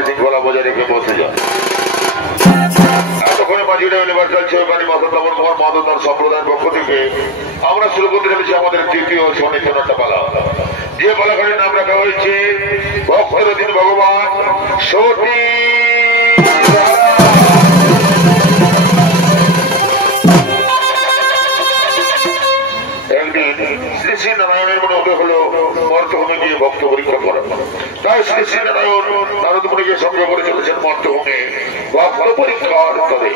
শান্তি শৃঙ্খলা বজায় রেখে বসে যান। এতক্ষণে মাঝিরা ইউনিভার্সাল চেয়ারম্যান মাধবনগর কুমার মাধব তার সম্প্রদায়ের পক্ষ থেকে আমরা শুরু করতে চলেছি আমাদের তৃতীয় স্বর্ণিত একটা পালা, যে পালাখানির নাম রাখা হয়েছে ভক্তদিন ভগবান সতী। একদিন শ্রী শ্রী নারায়ণের মনে হতে হলো মর্তভূমে গিয়ে ভক্ত পরীক্ষা করা, তাই শ্রী শ্রী নারায়ণ নারদ মুনিকে সঙ্গে করে চলেছেন মর্তভূমে ভক্ত পরীক্ষার তরে।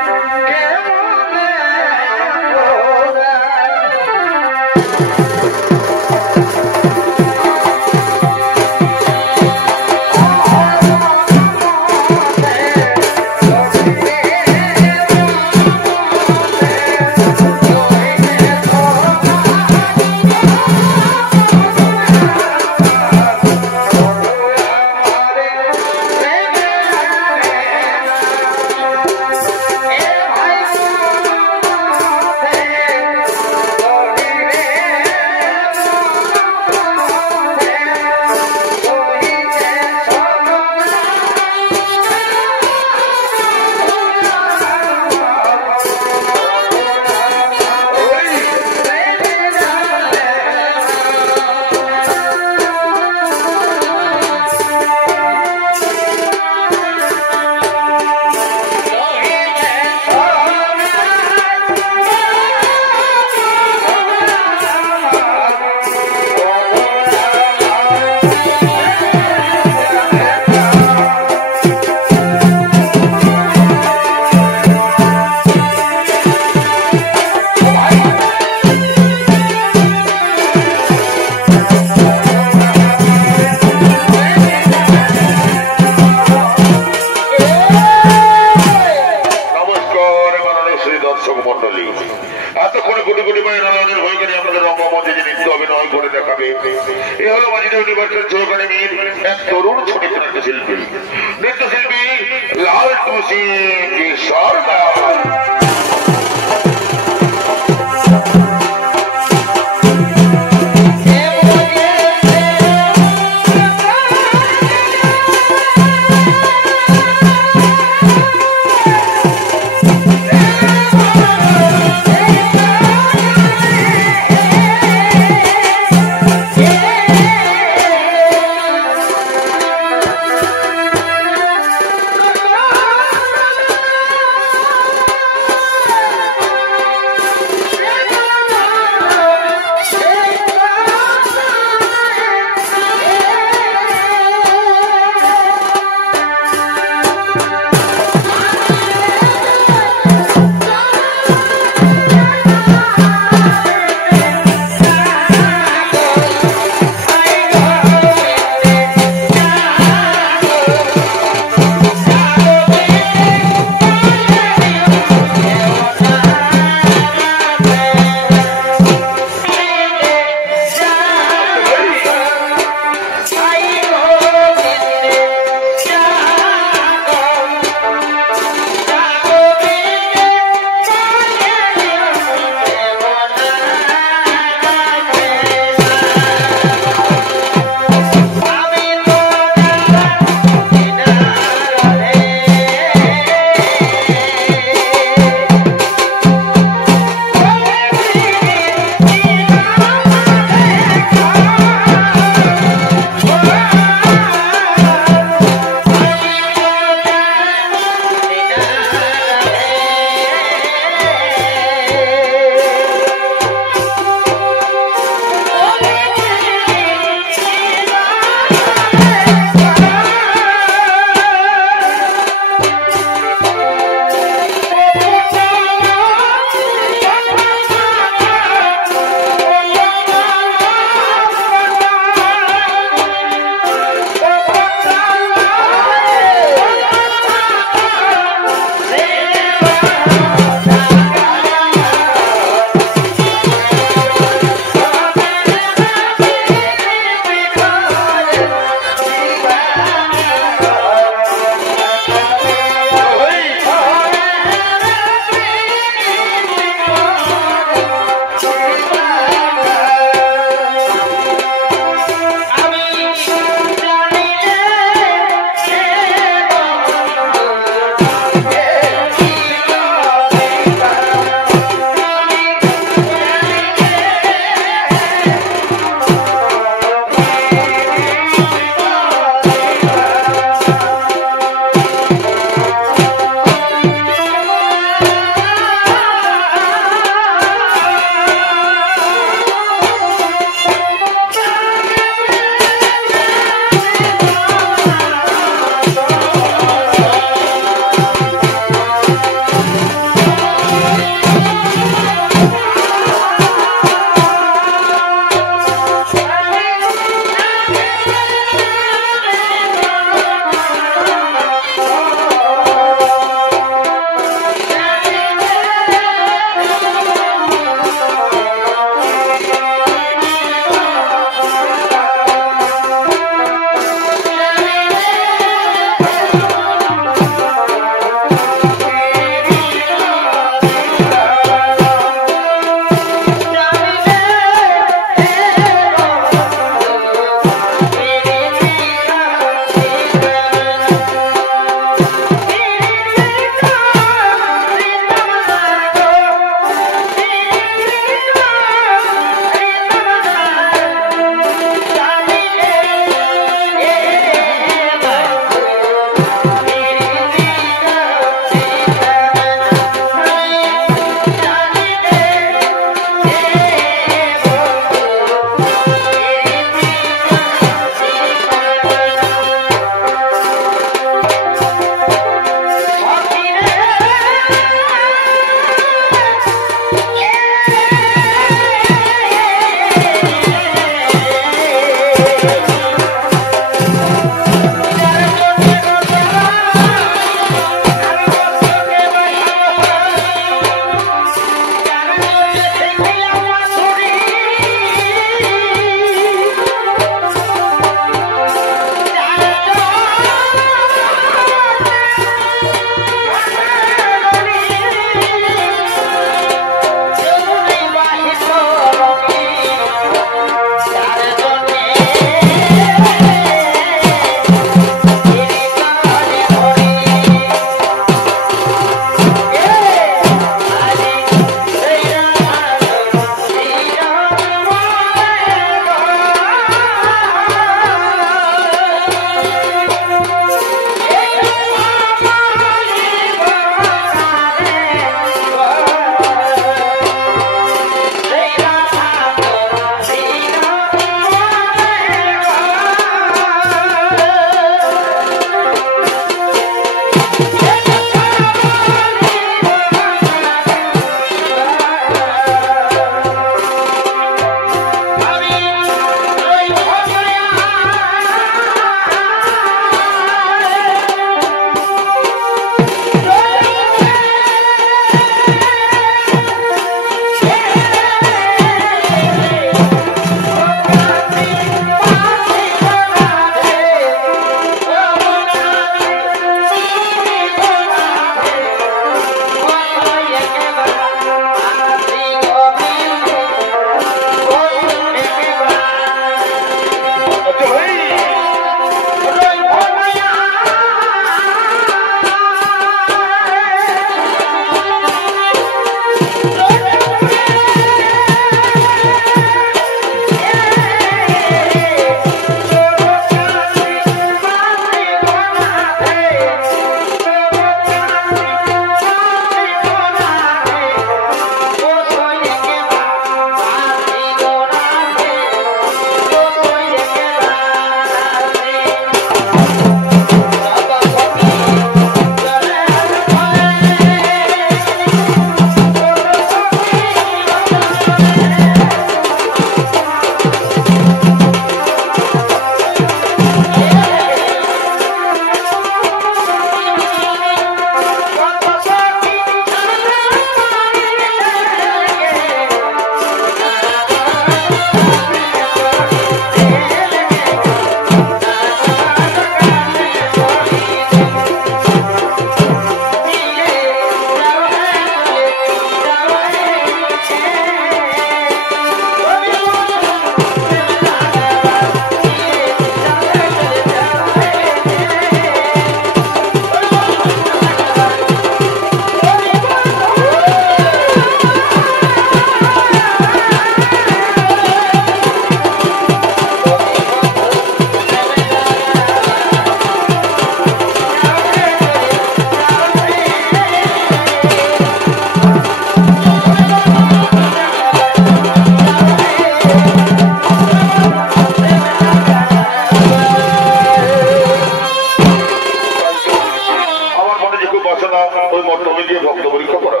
পালা ওই মর্তমে গিয়ে ভক্ত পরীক্ষা করা।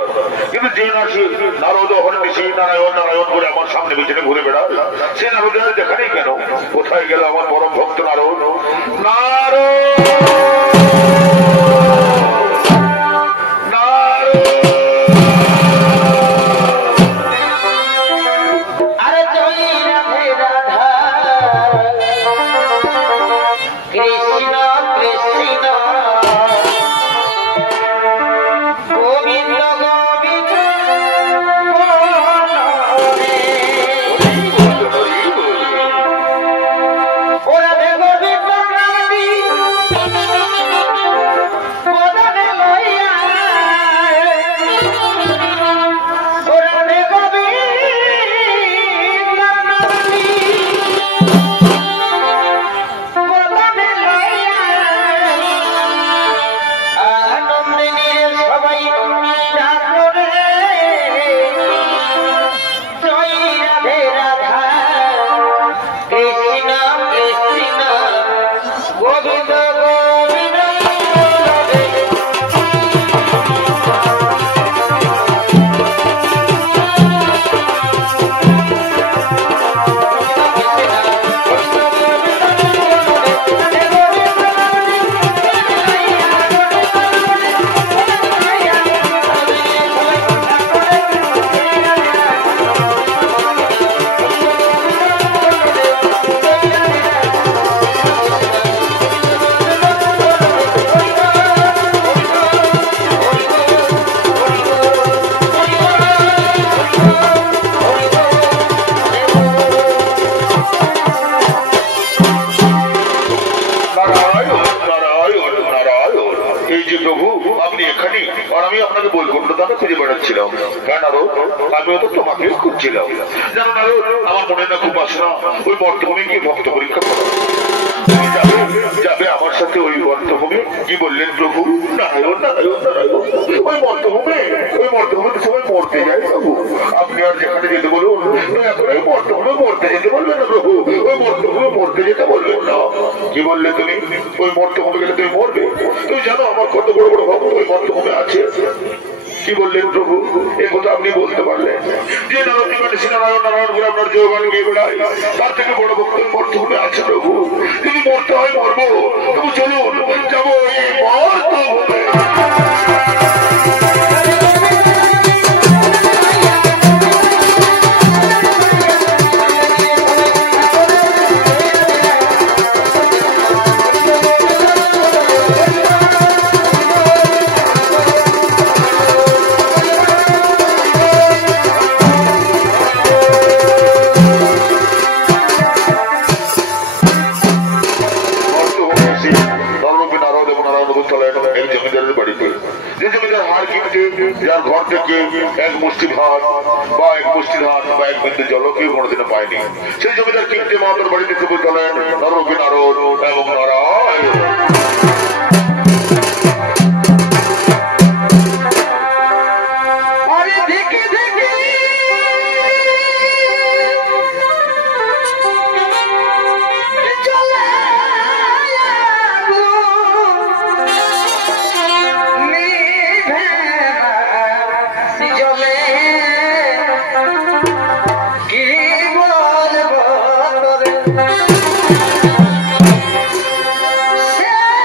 কিন্তু যে নারদ হরিষি নারায়ণ নারায়ণ করে আমার সামনে পিছনে ঘুরে বেড়ায়, সে নারদের দেখা নেই কেন? কোথায় গেল আমার পরম ভক্ত নারদ? আমিও তো তোমাকে খুঁজছিলাম, জানো না আমার মনে না খুব বাসনা ওই বর্তমানে গিয়ে ভক্ত পরীক্ষা করা। যাবে আমার সাথে ওই বর্তভূমে? কি বললেন প্রভু? নারায়ণ নারায়ণ নারায়ণ। ওই বর্তভূমিতে সবাই মরতে যায় প্রভু, আপনি আর যেখানে যেতে বলুন ওই বর্তভূমে মরতে যেতে বলবেন না প্রভু, ওই বর্তভূমে মরতে যেতে বলবেন না। কি বললে তুমি? ওই বর্তভূমে গেলে তুমি মরবে? তুমি জানো আমার কত বড় বড় ভক্ত ওই বর্তভূমে আছে। কি বললেন প্রভু? এ কথা আপনি বলতে পারলেন? যে নারায়ণ নারায়ণ করে আপনার জয়গান গিয়ে বেড়ায়, তার থেকে বড় ভক্ত বর্তমানে আছে প্রভু। যদি মরতে হয় মরবো, তবু চলুন যাবো এই মর্তভূমে। যার ঘর থেকে এক মুষ্টি ভাত বা এক মুষ্টি ধান বা এক বিন্দু জল কেউ কোনোদিনও পায়নি, সেই জমিদার কিনতে মাতার বাড়িতে শুধু চলেন নরকে নারদ এবং নারায়ণ। Yeah.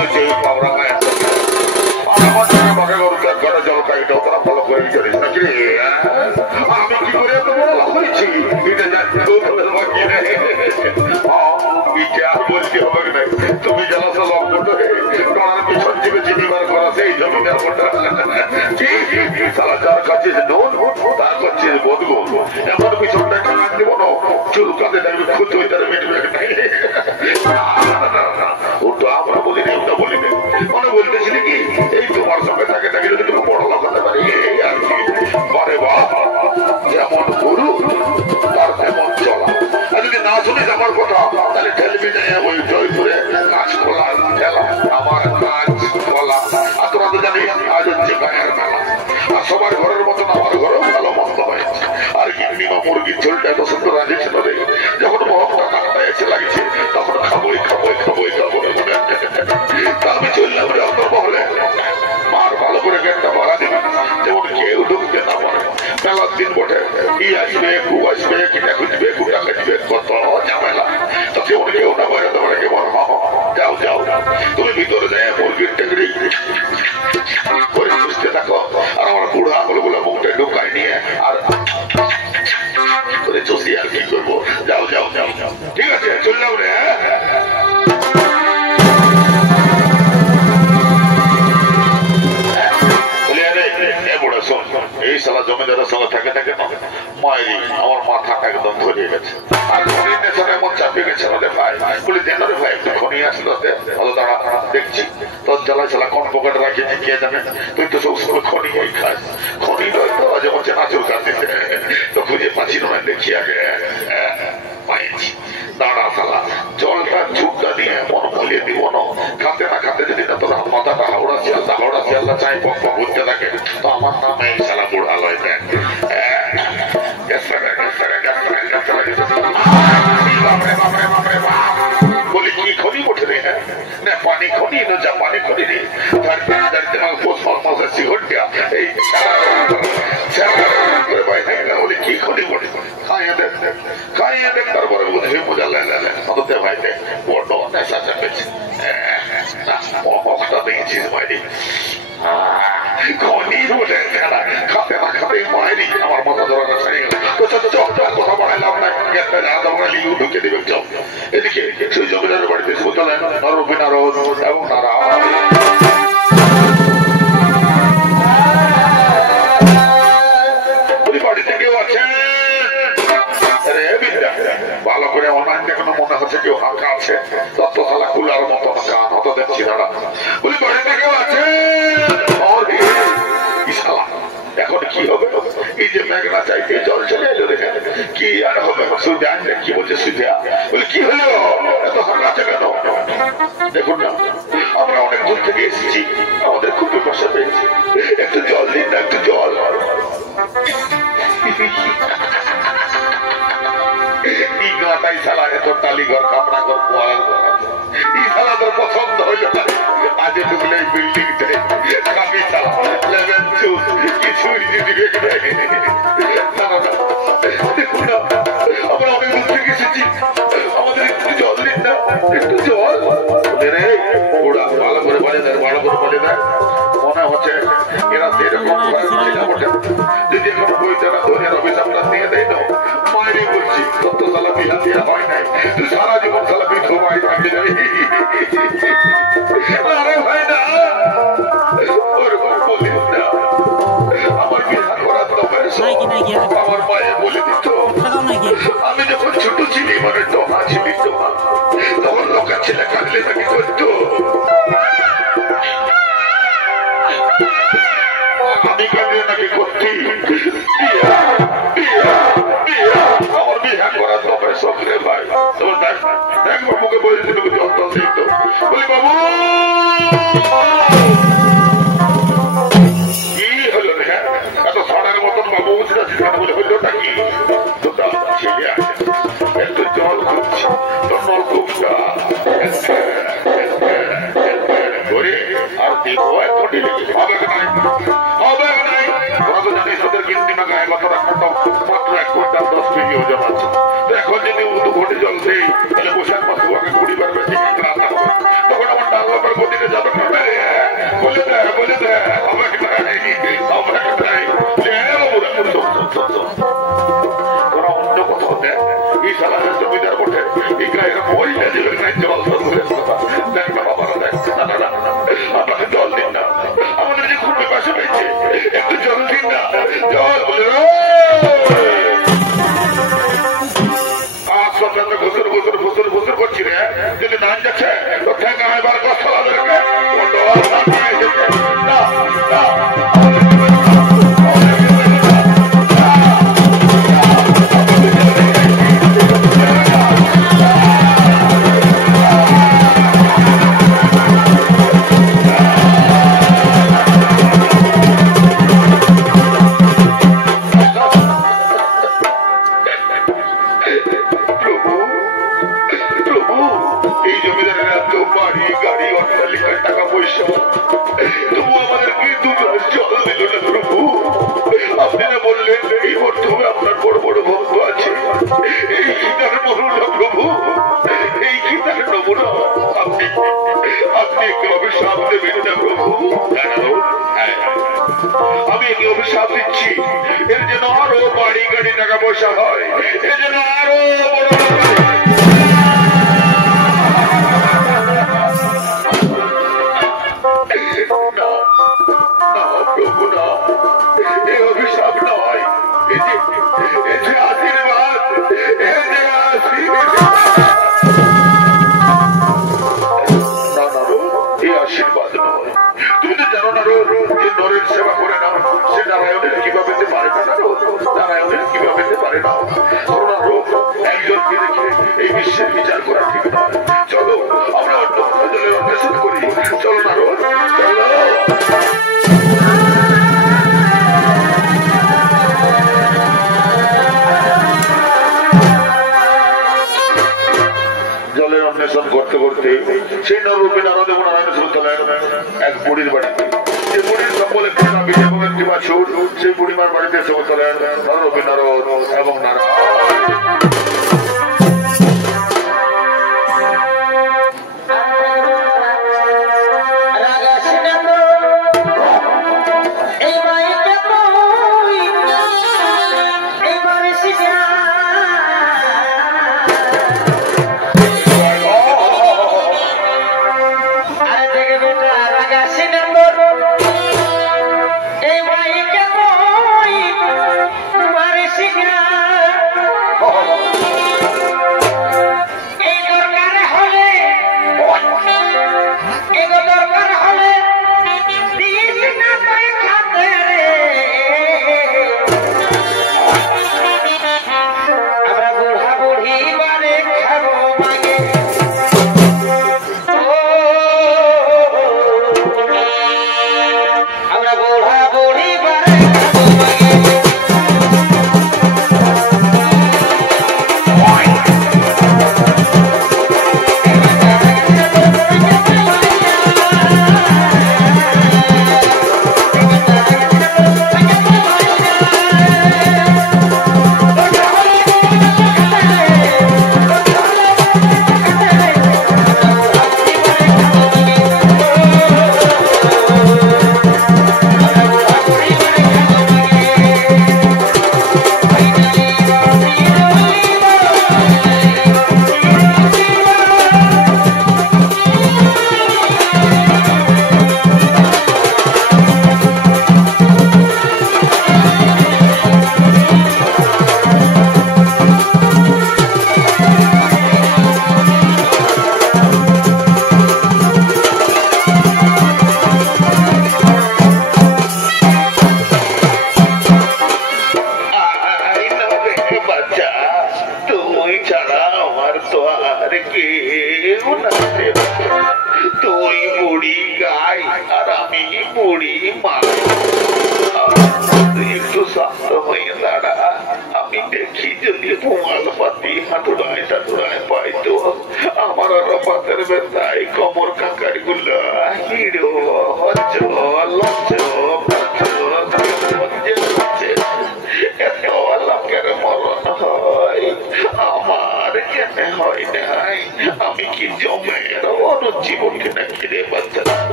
হয়েছে আমরা মায়ের আমার টাকা বাঘা গরু এক ঘরে জল খাই এটাও তারা ভালো করে জানিস নাকি আমি কি করে এত বড় লাভ হয়েছি এটা জানতেও তোদের বাকি নেই আমি বলতে হবে না তুমি জানাস লক্ষ্য করে টনার পিছন চেপে চিনিবার করা সেই জমিদার মোটা সারা যার কাছে ডোন তার কাছে বদগো এমন পিছনটা টাকা দেবো না চুল কাঁদে থাকবে খুঁজে ওই তারা মিটবে ওটা আমরা বলি না ওটা বলি না মানে বলতেছিলি কি এই তোমার সঙ্গে থাকে থাকে যদি তুমি বড় লোক হতে পারি আর কি বারে বাহ যেমন গরু তার তেমন চলা আর যদি না শুনিস আমার কথা তাহলে টেলিভিশনে ওই জয়পুরে কাজ খোলা ঠেলা আমার কাজ খোলা আর তোরা তো জানিস আজ হচ্ছে গায়ের মেলা আর সবার ঘরের মতন আমার ঘরেও ভালো মন্দ হয়েছে আর গিন্নি বা মুরগির ঝোলটা এত সুন্দর রাঁধেছিল রে যখন মহকটা কাকটা এসে লাগছে তখন খাবোই খাবোই খাবোই খাবো আমি চললাম রে অন্তর্মহলে মার ভালো করে গেটটা বাড়া দিবি যেমন কেউ ঢুকতে না পারে মেলার দিন বটে ই আসবে কু আসবে কিনা খুঁজবে কুটা খুঁজবে কত ঝামেলা তো কেউ কেউ না বাইরে তোমার কেমন যাও যাও তুমি ভিতরে যায় মুরগির টেকরি করে চুষতে থাকো আর আমার বুড়ো আঙুলগুলো মুখটা ঢুকায় নিয়ে আর করে চুষি আর কি করবো যাও যাও যাও যাও ঠিক আছে চললাম রে এই সালা জমিদারের সঙ্গে থাকে থাকে না মায়েরি আমার মাথা একদম ধরিয়ে গেছে আর খনির নেশাটা এমন চাপিয়ে গেছে রে ভাই বলি দেন রে ভাই একটু খনি আসলো অত দাঁড়া দেখছি তোর জ্বালা জ্বালা কোন পকেটে রাখিয়েছি কে জানে তুই তো সবসময় খনি এই খাস খনি নয় তো যেমন নাচুর কাজ দিতে তো খুঁজে পাচ্ছি না দেখি আগে পাইছি দাঁড়া সালা জলটা ঝুঁকটা দিয়ে মন মলিয়ে দিব না খাতে না খাতে যদি না তোরা মাথাটা হাওড়া শিয়ালদা চাই পক পক ঘুরতে থাকে তো আমার নাম এই সালা বুড়া লয় দেখ বলি কি খনি উঠে রে না পানি খনি না যা পানি খনি রে ধরতে না ধরতে আমার পোষ মাসে শিহর দিয়া এই বলি কি খনি বলি খাইয়ে দেখ তারপরে বুঝবি মজা লাগে অততে ভাইতে বড় নেশা চাপেছে না মহকটা দিয়েছিস মাইরি খনির বলে খেলা খাতে না খাতে মায়েরি আমার মাথা ধরা ছেড়ে গেল কথা বাড়াইলাম না একটা জানা লিউ ঢুকে দিবে চল এদিকে সেই জমিদারের বাড়িতে সুতলে নরবি নারদ এবং নারা বাড়িতে কেউ আছে ভালো করে অনলাইন দেখানো মনে হচ্ছে কেউ হাঁকা আছে তত্ত্বশালা কুলার মতো গান হতো দেখছি দাঁড়া বলি বাড়িতে কেউ আছে এখন কি হবে এই যে মেঘনা চাইতে জল চলে এলো রে কি আর হবে সুজান কি বলছে সুজা বলে কি হলো এত হাঁকাছে কেন দেখুন না আমরা অনেক দূর থেকে এসেছি আমাদের খুব পিপাসা পেয়েছে একটু জল দিন না একটু জল এই গাঁটাই শালা এত টালি ঘর কাপড়া ঘর পোয়ার ঘর এই শালা তোর পছন্দ হইল না আজ ঢুকলে বিল্ডিং খাবি শালা লেভেল চুপ কিছুই দিবে দেখুন না আমরা অনেক দূর থেকে এসেছি আমাদের একটু জল দিন না একটু জল রে ওরা ভালো করে বলে দেয় ভালো করে বলে দেয় মনে হচ্ছে এরা সেরকম যদি এখন বইটা না ধরে অভিশাপটা দিয়ে দেয় না মায়েরই বলছি তত সালা বিহা দেওয়া হয় নাই তুই সারা জীবন সালা বিধবাই থাকে যাবি আরে ভাই না ওরকম বলিস না আমার বিহা করার তো আমার মায়ে বলে দিত আমি যখন ছোট ছিলি মানে টোহা ছিলি টোহা তখন লোকের ছেলে কাটলে তাকে করতো আমি কাটলে নাকি করছি আমার বিহা করার তো সব রে ভাই তোমার দেখ বাবুকে বলেছিল জল দিত বলি বাবু কি হলো রে এত সাড়ার মতন বাবু বলে হইলোটা কি ছেলে আছে একটু জল খুঁজছি তোর নলকূপটা করে আর দেখো এক কোটি লেগে হবে নাই ওরা তো জানিস ওদের কিন্দি না গায়ে কথা রাখতো মাত্র 1 কুইন্টাল 10 কেজি ওজন আছে তো এখন যদি দু ঘটি জল দেই তাহলে বৈশাখ মাস আগে 20 বার বেশি তখন আমার ডাল বাবার গতিতে বাড়ি গাড়ি অট্টালিকার টাকা পয়সা, তবু আমাদেরকে দু গ্লাস জল দিল না প্রভু। আপনি না বললেন এই মর্তবে আপনার বড় বড় ভক্ত আছে, এই কি তার নমুনা প্রভু, এই কি তার নমুনা? আপনি আপনি একে অভিশাপ দেবেন না প্রভু। আমি একে অভিশাপ দিচ্ছি, এর যেন আরো বাড়ি গাড়ি টাকা পয়সা হয়, এর যেন আরো বড় প্রভু না, এ অভিশাপ নয়, এ যে আশীর্বাদ, এ যে আশীর্বাদ। আশীর্বাদ নয়, তুমি তো জানো না যে নরের সেবা করে না সে নারায়ণের কিবা পেতে পারে না, নারায়ণের কিবা পেতে পারে না। একজনকে দেখে এই বিশ্বের বিচার করা ঠিক নয়। চলো আমরা অন্য জলের অন্বেষণ করি, চলো না চলো। জলের অন্বেষণ করতে করতে সেই নররূপী নারদ এবং নারায়ণ সুতলায় এক বুড়ির বাড়িতে, যে বুড়ির সকল একটি নাবিক এবং একটি বাছুর, সেই বুড়িমার বাড়িতে সুতলায় নররূপী নারদ এবং নারায়ণ।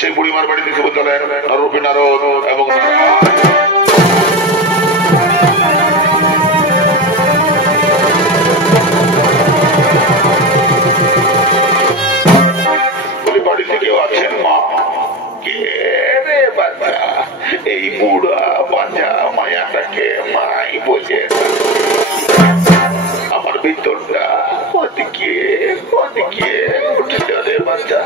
সেই বুড়িমার বাড়িতে সুবুদ্ধলায় নররূপী নারদ এবং বাড়িতে কেউ আছেন মা? কে রে বাচ্চা? এই বুড়া বাচ্চা মায়াটাকে মাই বোঝে। ভিতরটা ওদিকে ওদিকে উঠল রে বাচ্চা।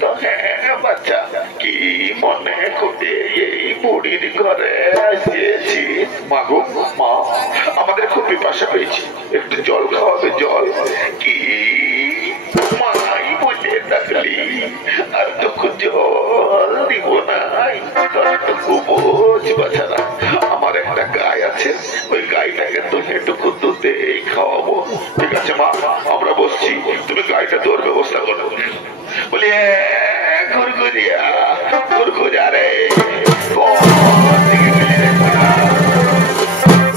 তো হ্যাঁ বাচ্চা, কি মনে করে এই বুড়ির ঘরে আসিয়েছি? মাগো মা, আমাদের খুব পিপাসা পেয়েছে, একটু জল খাওয়াবে? জল কি মাই বলে ডাকলি, আর টুকু জল দিব নাই? টুকু বোঝ বাছারা, আমার একটা গাই আছে, ওই গাইটাকে তুমি টুকু দুধে খাওয়াবো। ঠিক আছে মা, আমরা বসছি, তুমি গাইটা তোর ব্যবস্থা করো। বলি ঘুরঘুরিয়া ঘুরঘুরিয়া রে,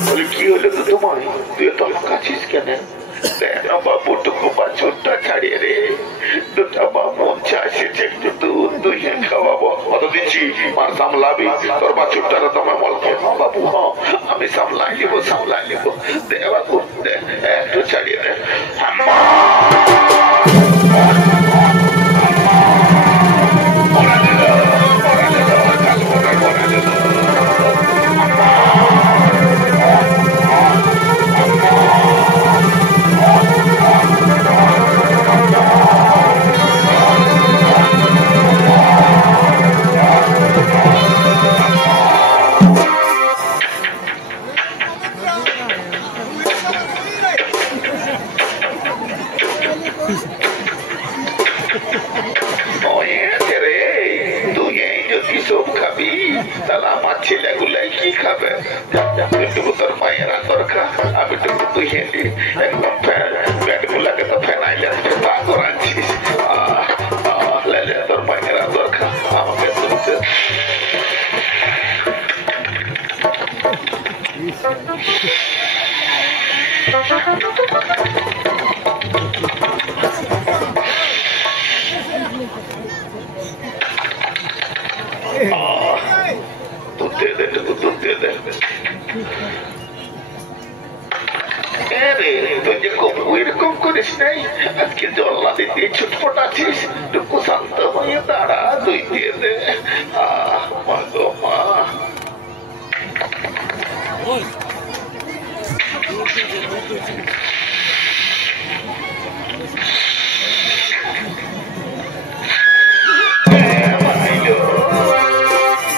বলি কি হলো তো তোমায়? তুই তো কাছিস কেন? বাবু টুকু বাছুরটা ছাড়িয়ে রে, দুটা বাবু এসেছে, একটু দুধ দুইয়ে খাওয়াবো। কত দিচ্ছি, মার সামলাবি তোর বাছুরটারা? তোমায় বল বাবু, আমি সামলাই নেব। দে বাবু দে, একটু ছাড়িয়ে দে। তাহলে আমার ছেলেগুলাই কি খাবে? তোর মায়ের দরকার, আমি টুকু তুই হেঁটে একদম ব্যাট গুলাকে তো ফেনাইলে তা করাচ্ছিস। তোর মায়ের দরকার, আমাকে তুলতে এরকম করিস নাই। আজকে জল্লা দিতে ছুটফট আছিস, টুকু শান্ত হয়ে দাঁড়া, তুই দিয়ে দে। মা গো মা,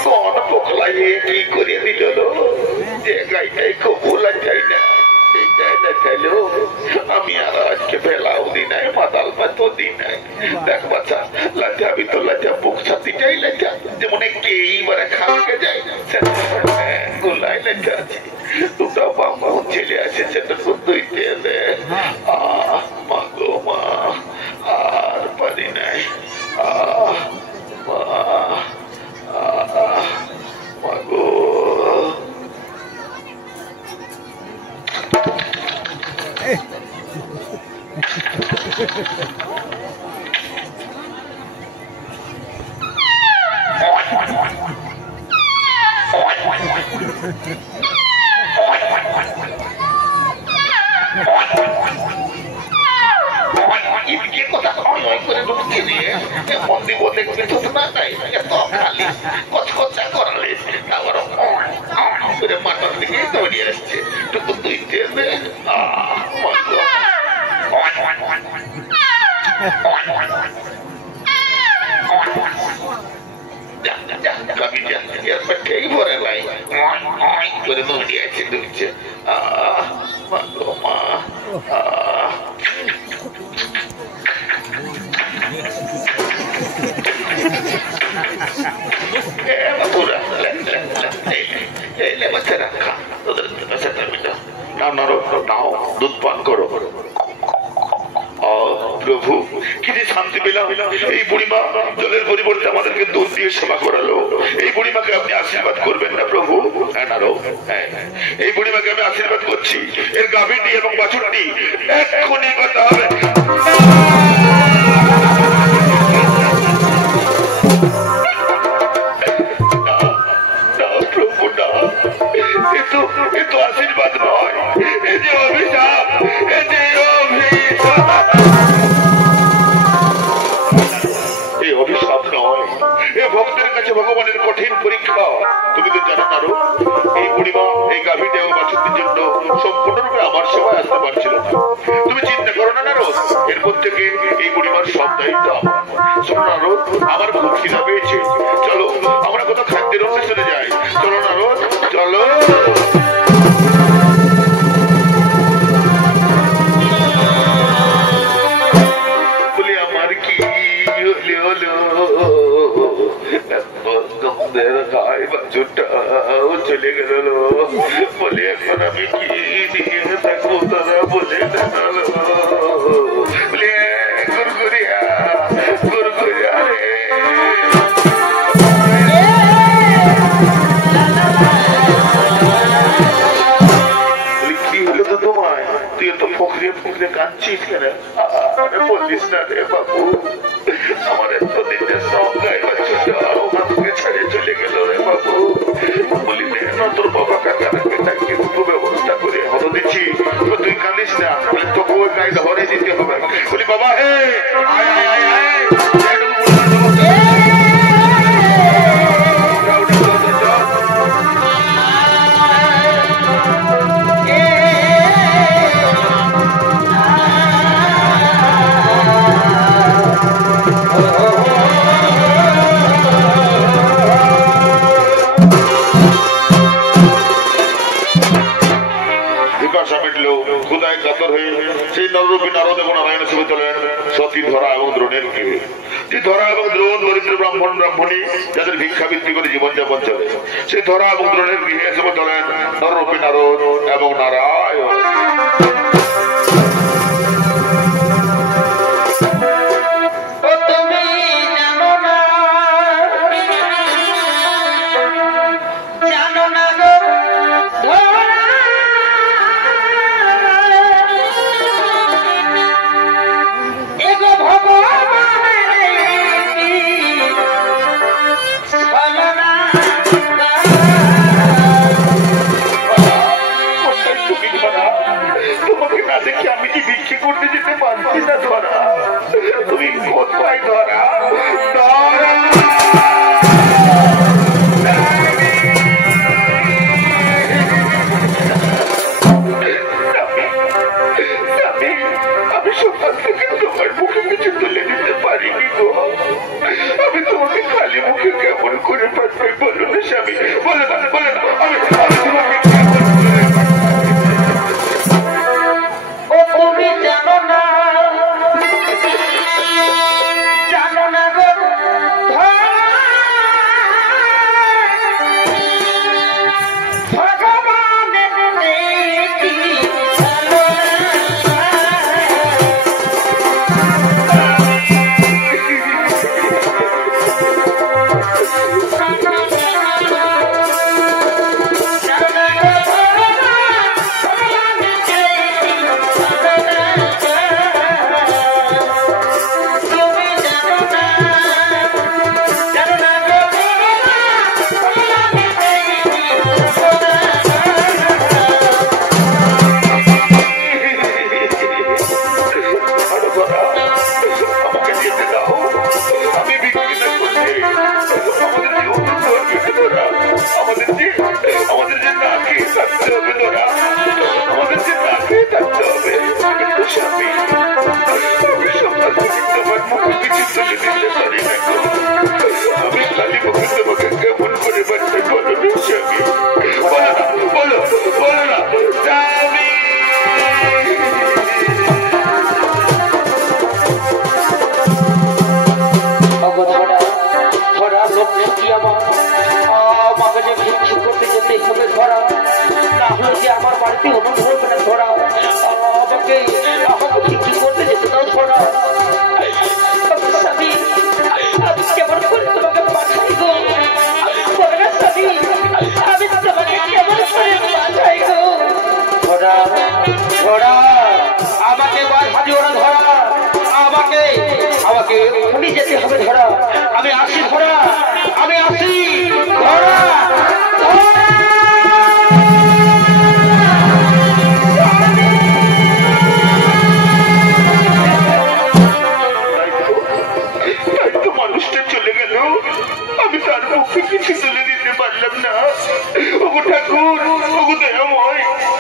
কোন পোখলাইয়ে কি করে দিল যে গাইটাই কবুল চাই না। আমি আর আজকে ফেলাও দি নাই, মাতাল পাতো দি নাই। দেখ বাচ্চা, লাচাবি তো লাচা বুক ছাতিটাই লাচা, যেমন এইবারে খামকে যায় গোলাই লেখা আছে। দুটা বাবা ছেলে আছে, সেটা দুই তেলে। মা গো মা, আর পারি নাই। মা গো এদিকে কথা করে ঢুকছি নিয়ে মন্দির বলতে না তাই এত খালি কচকচা করালে আবার করে মাথার দিকে দৌড়িয়ে আসছে। টুকু দুই দেবে ভরে নাই করে দৌড়িয়ে আছে ঢুকছে। মা গো মা, দুধ পান করো। প্রভু কি শান্তি পেলাম, এই বুড়িমা জলের পরিবর্তে আমাদেরকে দুধ দিয়ে সেবা করালো। এই বুড়িমাকে আপনি আশীর্বাদ করবেন না প্রভু? এই বুড়িমাকে আমি আশীর্বাদ করছি, এর গাভীটি এবং বাছুরটি এক্ষুনি কথা হবে। প্রভু না, এ তো আশীর্বাদ নয়, এ যে অভিশাপ, এ যে অভিশাপ। এই অভিশাপ নয়, এ ভক্তের কাছে ভগবানের কঠিন পরীক্ষা। তুমি তো জানো না, এই বুড়িমা এই গাভীটা এবং বাছুরটির জন্য সম্পূর্ণরূপে আমার সেবায় আসতে পারছিল না। তুমি প্রত্যেকে এই পরিবার সব দায়িত্ব শোনো নারদ, আমার খুব খিদা পেয়েছে, চলো আমরা কোথাও খাদ্যের অনুষ্ঠানে যাই। চলো নারদ, চলো। বলি আমার কি হলো গায়ে বাছুরটাও চলে গেল, বলে এখন আমি কি নিয়ে থাকবো তারা বলে জানালো। বলে গুরগুরিয়া গুরগুরিয়া রে, কি হলো তো তোমায়? তুই তো ফকরিয়ে ফকরিয়ে কাঁদছিস কেন? বলিস না রে বাবু, আমার এতদিনের সব গায়ে বাছুরটাও আমাকে ছেড়ে চলে গেল রে বাবু। বলি না তোর বাবা কাকা তাকে দুটো ব্যবস্থা করে হতো দিচ্ছি, তুই কাঁদিস না, তোকে ওই গায়ে ধরে দিতে হবে। বলি বাবা হে আয় আয় আয় আয়, সেই নররূপী নারদ এবং নারায়ণ শিবে চলেন সতী ধরা এবং দ্রোণের গৃহে। ধরা এবং দ্রোণ দরিদ্র ব্রাহ্মণ ব্রাহ্মণী যাদের ভিক্ষাবৃত্তি করে জীবনযাপন চলে, সেই ধরা এবং দ্রোণের গৃহে এসে চলেন নররূপী নারদ এবং নারায়ণ।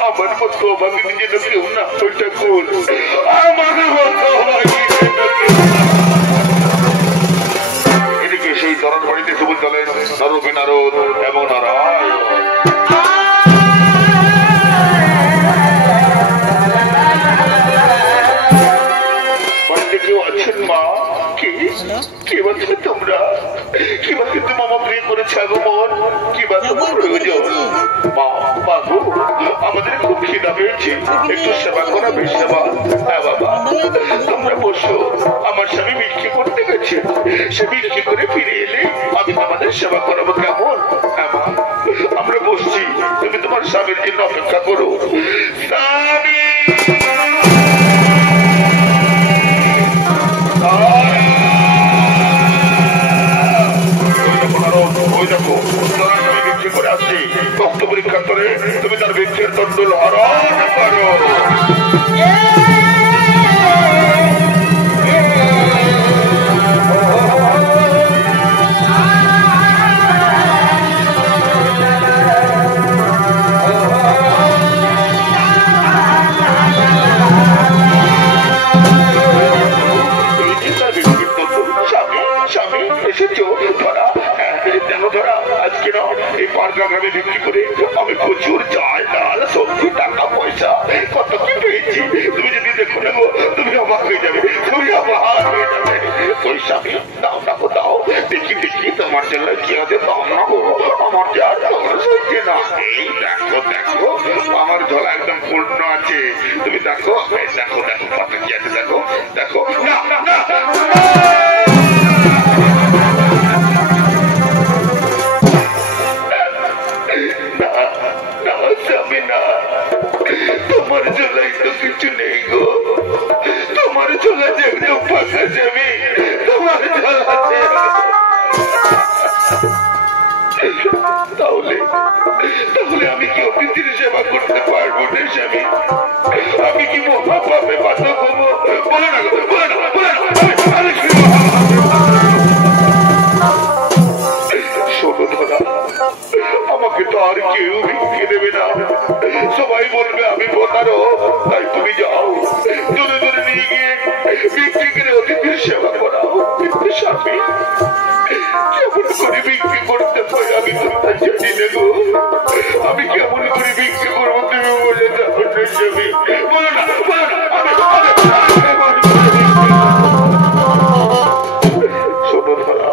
আমার মতো ভাগিনী যেন কেউ না, ওইটা কোন আমার মতো ভাগিনী আচ্ছা গো মন, কি বা তোমার প্রয়োজন? মা বাবু, আমাদের খুব খিদা পেয়েছে, একটু সেবা করাবে? সেবা? হ্যাঁ বাবা, তোমরা বসো। আমার স্বামী বিক্রি করতে গেছে, সে বিক্রি করে ফিরে এলে আমি তোমাদের সেবা করাবো, কেমন? হ্যাঁ মা, আমরা বসছি, তুমি তোমার স্বামীর জন্য অপেক্ষা করো। স্বামী রক্ত পরীক্ষা করে তুমি তার বৃক্ষের তন্ডুল হরণ করো। গ্রামে বিক্রি করে আমি প্রচুর চাল ডাল সবজি টাকা পয়সা কত কি পেয়েছি, তুমি যদি দেখো নেবো তুমি অবাক হয়ে যাবে, তুমি অবাক হয়ে যাবে। ওই স্বামী দাও দাও দাও, দেখি দেখি তোমার জন্য কি আছে, দাও না গো, আমার যা সহ্য না। এই দেখো দেখো, আমার ঝোলা একদম পূর্ণ আছে, তুমি দেখো দেখো দেখো কত কি আছে, দেখো দেখো। না না তোমার ঝোলাই তো কিছু নেই গো, তোমার ঝোলা যে একদম ফাঁকা যাবি, তোমার ঝোলাতে। তাহলে তাহলে আমি কি অতিথির সেবা করতে পারবো না স্বামী? আমি কি মহাপাপে বাধক হবো? বলে না বলে না বলে না। শোনো ধরা, আমাকে তো আর কেউ ভিক্ষে দেবে না, সবাই বলবে আমি প্রতারক। তাই তুমি যাও, দূরে দূরে নিয়ে গিয়ে বিক্রি করে অতিথির সেবা করাও। কিন্তু স্বামী কেমন করে বিক্রি করতে পারি আমি তো তা জানি না গো, আমি কেমন করে বিক্রি করবো তুমি বলে যাও না স্বামী, বলো না বলো না। শোনো ধরা,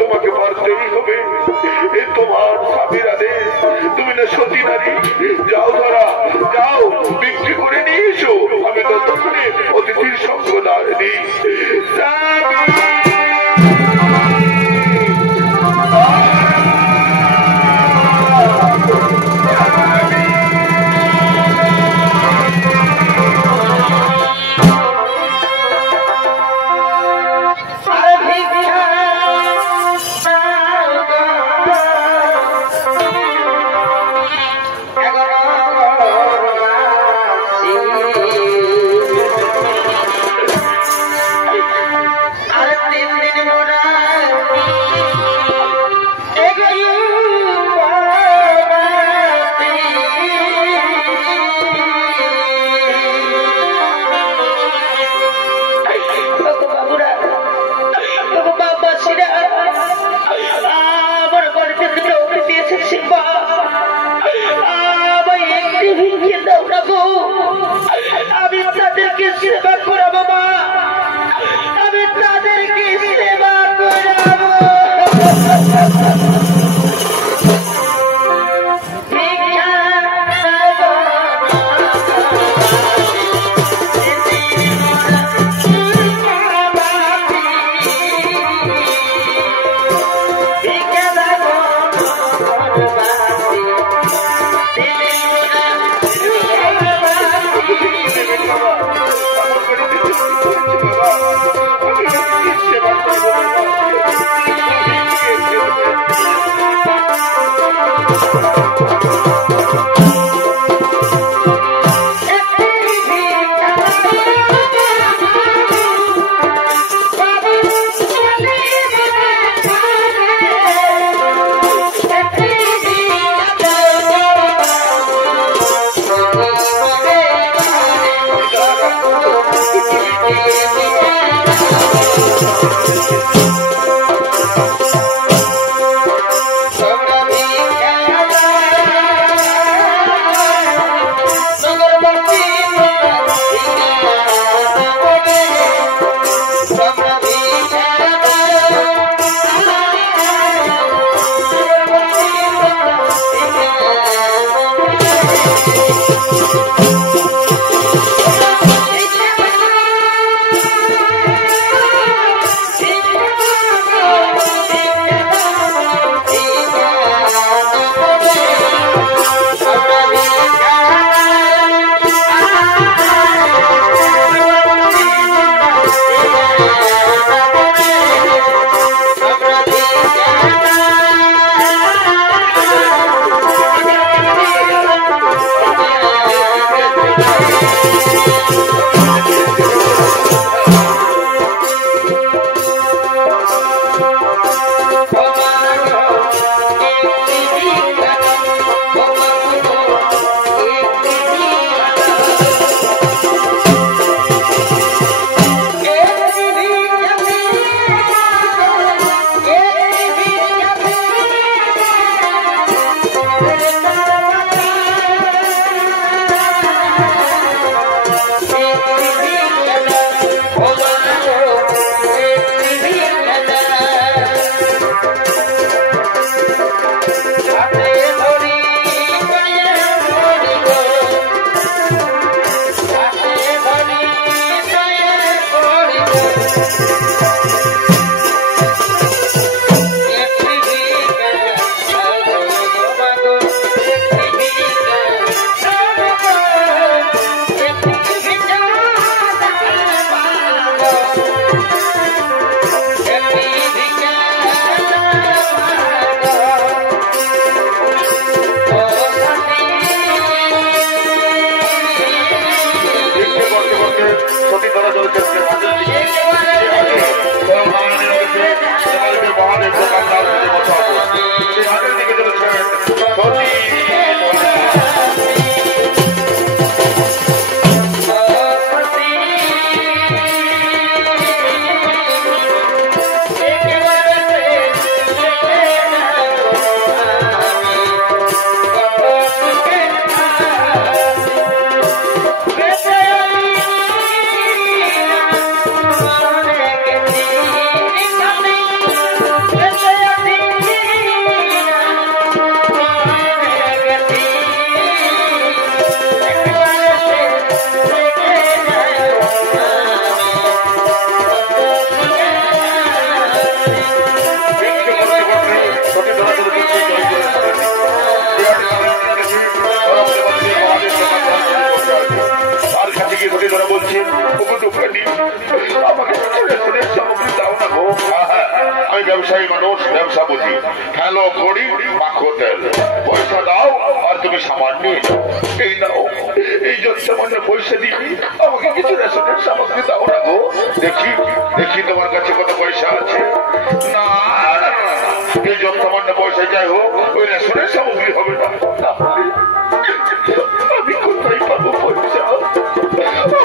তোমাকে পারতেই হবে, এ তোমার স্বামীর আদেশ, তুমি না সতী নারী। যাও ধরা, যাও বিক্রি করে নিয়ে এসো, আমি ততক্ষণে অতিথির সঙ্গ দাঁড়িয়ে। আমি তাদেরকে সেবা করাবো মা, আমি তাদেরকে সেবা করাবো। ব্যবসায়ী মানুষ, ব্যবসা বুঝি, হ্যালো করি মাখো তেল, পয়সা দাও আর তুমি সামান নিয়ে যাও। এই নাও, এই সামান্য পয়সা দিয়ে আমাকে কিছু রেশনের সামগ্রী দাও না গো। দেখি দেখি তোমার কাছে কত পয়সা আছে। না এই সামান্য পয়সা যাই হোক, ওই রেশনের সামগ্রী হবে না। আমি কোথায় পাবো পয়সা?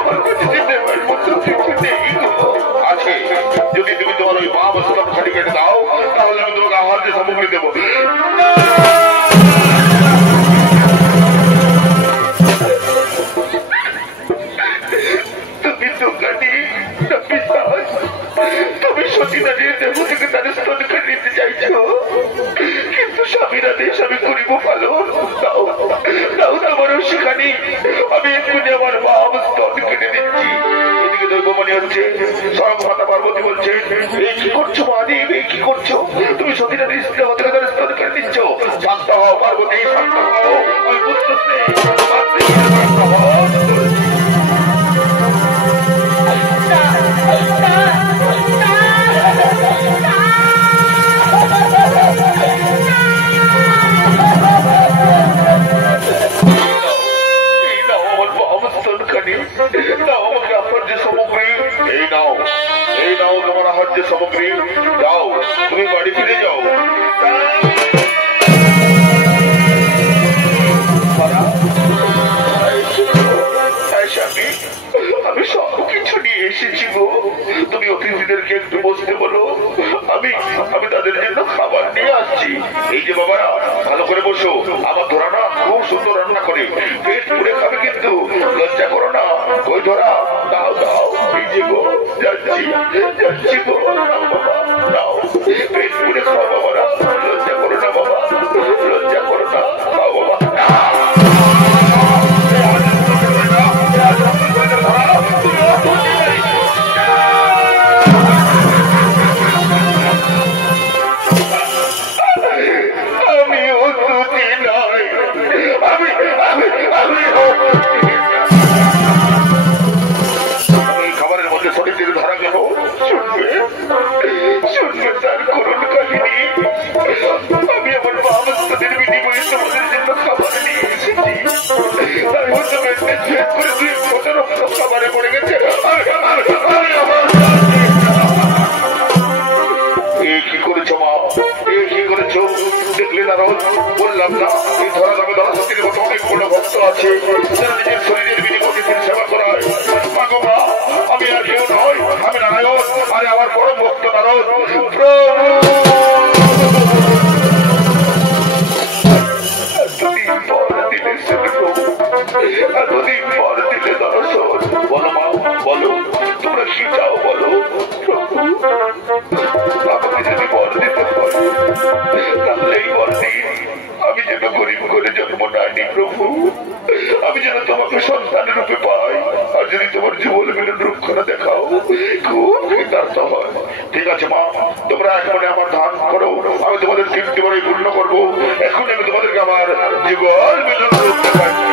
আমার কাছে দেওয়ার মতো কিছু নেই গো। আছে, যদি তুমি তোমার ওই মা বস্তব খালি কেটে দাও তাহলে আমি তোমাকে আহার দিয়ে সামগ্রী দেবো। তুমি দোকানি তুমি সতীনারীর দেহ থেকে তাদের স্তনকে নিতে চাইছো, কিন্তু স্বামীরা দেশ আমি করিব পালন। দাও দাও আমার সেখানে আমি এক্ষুনি আমার মা স্তন কেটে দিচ্ছি। এদিকে দৈবমণি হচ্ছে, স্বয়ং মাতা পার্বতী বলছে, এই কি করছো মহাদেব, এই কি করছো? তুমি সতীনারীর স্ত্রী হতে তাদের স্তন কেটে দিচ্ছ। শান্ত হও পার্বতী, শান্ত হও। আমি বুঝতেছি শান্ত হও। তোমার আহার্য সামগ্রী যাও, তুমি বাড়ি ফিরে যাও। আমি সব কিছু নিয়ে এসেছি গো, তুমি অতিথিদেরকে একটু বসতে বলো, আমি তাদের জন্য খাবার নিয়ে আসছি। এই যে বাবারা, ভালো করে বসো। আমার ধরা না খুব সুন্দর রান্না করে, পেট পুড়ে খাবে কিন্তু লজ্জা করো না। ওই ধরা দাও দাও, এই যে গো যাচ্ছি যাচ্ছি গো, বাবা দাও, পেট পুড়ে খাও বাবারা, লজ্জা করো না বাবা, লজ্জা করো না, খাও বাবা। খাবারের মধ্যে শরীরের ধরা গেল, শুনবে তার করুণ কাহিনী। আমি আমার বাবার বিনিময়ে তোমাদের জন্য খাবার নিয়ে এসেছি, তাই হয়তো করে 2 ফোঁটা রক্ত খাবারে পড়ে গেছে। এই কি করেছো মা, এই কি করেছো? দেখলে না রোজ বললাম না, এই ধরা নামে ধরস্বতীর মতো অনেক বড় ভক্ত আছে যারা নিজের শরীরের বিনিময়ে সেবা করায়। মা, আমি আর কেউ নয়, আমি নারায়ণ, আরে আমার পরম ভক্ত নারদ। এতদিন পর দিলে দর্শন, বলো মা আমাকে যদি বর দিতে পারো তাহলে এই বর দিন আমি যেন গরিব করে জন্ম না নিই প্রভু, আমি যেন তোমাকে সন্তানের রূপে পাই। আর যদি তোমার জীবন মিলন রক্ষণা দেখাও খুব কৃতার্থ হয়। ঠিক আছে মা, তোমরা এখন আমার ধান করো, আমি তোমাদের 3টি বারে পূর্ণ করবো। এখন আমি তোমাদেরকে আমার জীবন মিলন রূপ দেখাচ্ছি।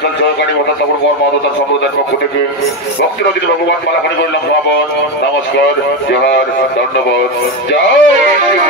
ইন্টারন্যাশনাল সহকারী ভক্ত তপন কুমার মাধবতার সম্প্রদায়ের পক্ষ থেকে ভক্তিরদিন ভগবান পালাখানি করলাম সমাপন। নমস্কার, জোহার, ধন্যবাদ, জয়।